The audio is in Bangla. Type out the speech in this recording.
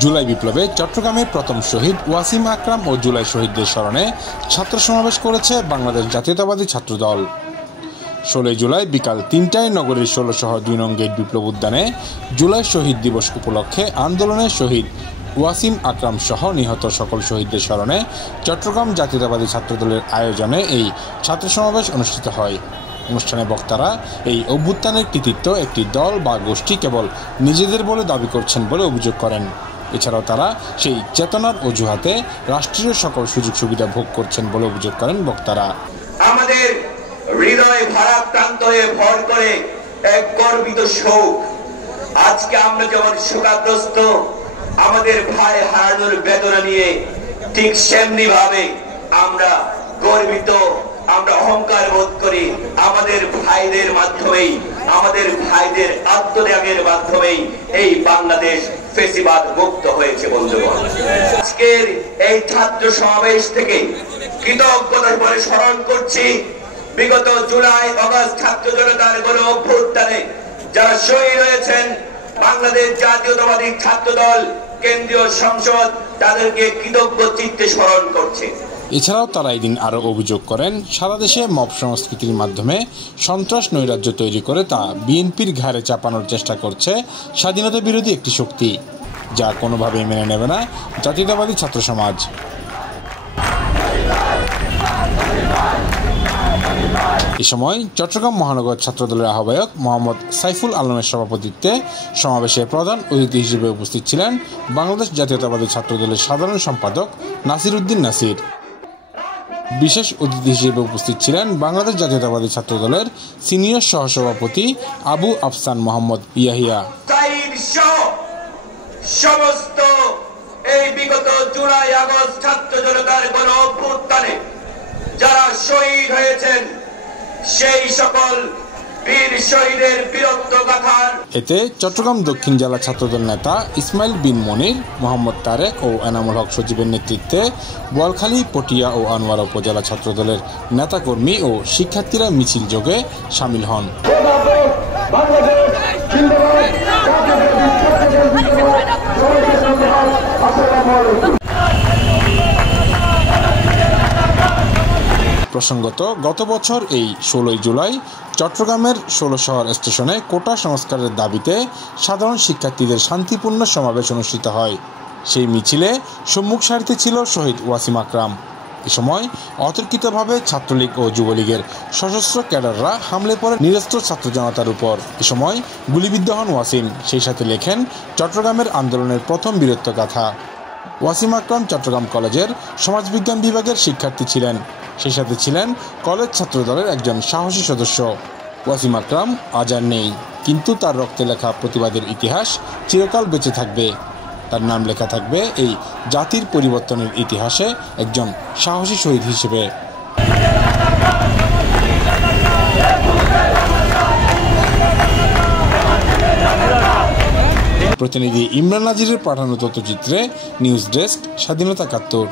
জুলাই বিপ্লবে চট্টগ্রামে প্রথম শহীদ ওয়াসিম আকরাম ও জুলাই শহীদদের স্মরণে ছাত্র সমাবেশ করেছে বাংলাদেশ জাতীয়তাবাদী ছাত্রদল। 16 জুলাই বিকাল 3টায় নগরীর 16 শহর 2 নং গেট বিপ্লব উদ্যানে জুলাই শহীদ দিবস উপলক্ষে আন্দোলনে শহীদ ওয়াসিম আকরাম সহ নিহত সকল শহীদদের স্মরণে চট্টগ্রাম জাতীয়তাবাদী ছাত্রদলের আয়োজনে এই ছাত্র সমাবেশ অনুষ্ঠিত হয়। অনুষ্ঠানে বক্তারা এই অভ্যুত্থানের কৃতিত্ব একটি দল বা গোষ্ঠী কেবল নিজেদের বলে দাবি করছেন বলে অভিযোগ করেন। এছাড়াও তারা সেই চেতনার অজুহাতে রাষ্ট্রীয় সকল সুযোগ সুবিধা ভোগ করছেন বলে অভিযোগ করেন বক্তারা। আমাদের হৃদয় ভারাক্রান্ত হয়ে ভর করে এক গর্বিত শোক। আজকে আমরা যেমন শোকাগ্রস্ত, আমাদের ভাই হারানোর বেদনা নিয়ে ঠিক সেমনি ভাবে আমরা গর্বিত, আমরা অহংকার বোধ করি। আমাদের ভাইদের মাধ্যমেই, আমাদের ভাইদের আত্মত্যাগের মাধ্যমেই এই বাংলাদেশ ফ্যাসিবাদ মুক্ত হয়েছে। বন্ধুগণ, আজকের এই ছাত্র সমাবেশ থেকে কৃতজ্ঞতার পরে স্মরণ করছি বিগত জুলাই আগস্ট ছাত্র জনতার গণ অভ্যুত্থানে যারা শহীদ হয়েছেন। বাংলাদেশ জাতীয়তাবাদী ছাত্রদল কেন্দ্রীয় সংসদ তাদেরকে কৃতজ্ঞ চিত্তে স্মরণ করছে। এছাড়াও তারা এদিন আরও অভিযোগ করেন, সারা দেশে মব সংস্কৃতির মাধ্যমে সন্ত্রাস নৈরাজ্য তৈরি করে তা বিএনপির ঘাড়ে চাপানোর চেষ্টা করছে স্বাধীনতা বিরোধী একটি শক্তি, যা কোনোভাবেই মেনে নেবে না জাতীয়তাবাদী ছাত্র সমাজ। এ সময় চট্টগ্রাম মহানগর ছাত্রদলের আহ্বায়ক মোহাম্মদ সাইফুল আলমের সভাপতিত্বে সমাবেশে প্রধান অতিথি হিসেবে উপস্থিত ছিলেন বাংলাদেশ জাতীয়তাবাদী ছাত্রদলের সাধারণ সম্পাদক নাসির উদ্দিন নাসির। বিশেষ অতিথি হিসেবে উপস্থিত ছিলেন বাংলাদেশ জাতীয়তাবাদী ছাত্রদলের সিনিয়র সহসভাপতি আবু আফসান মোহাম্মদ ইয়াহিয়া। সমস্ত এই বিগত জুলাই আগস্ট ছাত্র জনতার গণ অভ্যুত্থানে যারা শহীদ হয়েছেন সেই সকল বীর শহীদের বীরত্ব গাথার। এতে চট্টগ্রাম দক্ষিণ জেলা ছাত্রদল নেতা ইসমাইল বিন মনির, মোহাম্মদ তারেক ও এনামুল হক সজীবের নেতৃত্বে বোয়ালখালী, পটিয়া ও আনোয়ারা উপজেলা ছাত্রদলের নেতাকর্মী ও শিক্ষার্থীরা মিছিল যোগে সামিল হন। প্রসঙ্গত, গত বছর এই 16 জুলাই চট্টগ্রামের 16 শহর স্টেশনে কোটা সংস্কারের দাবিতে সাধারণ শিক্ষার্থীদের শান্তিপূর্ণ সমাবেশ অনুষ্ঠিত হয়। সেই মিছিলে সম্মুখ সারিতে ছিল শহীদ ওয়াসিম আকরাম। এ সময় অতর্কিতভাবে ছাত্রলীগ ও যুবলীগের সশস্ত্র ক্যাডাররা হামলে পড়ে নিরস্ত্র ছাত্র জনতার উপর। এ সময় গুলিবিদ্ধ হন ওয়াসিম। সেই সাথে লেখেন চট্টগ্রামের আন্দোলনের প্রথম বীরত্ব গাথা। ওয়াসিম আকরাম চট্টগ্রাম কলেজের সমাজবিজ্ঞান বিভাগের শিক্ষার্থী ছিলেন। সেই সাথে ছিলেন কলেজ ছাত্রদলের একজন সাহসী সদস্য। ওয়াসিম আকরাম আজ আর নেই, কিন্তু তার রক্তে লেখা প্রতিবাদের ইতিহাস চিরকাল বেঁচে থাকবে। তার নাম লেখা থাকবে এই জাতির পরিবর্তনের ইতিহাসে একজন সাহসী শহীদ হিসেবে। প্রতিনিধি ইমরান নাজিরের পাঠানো তথ্যচিত্রে নিউজ ডেস্ক, স্বাধীনতা ৭১।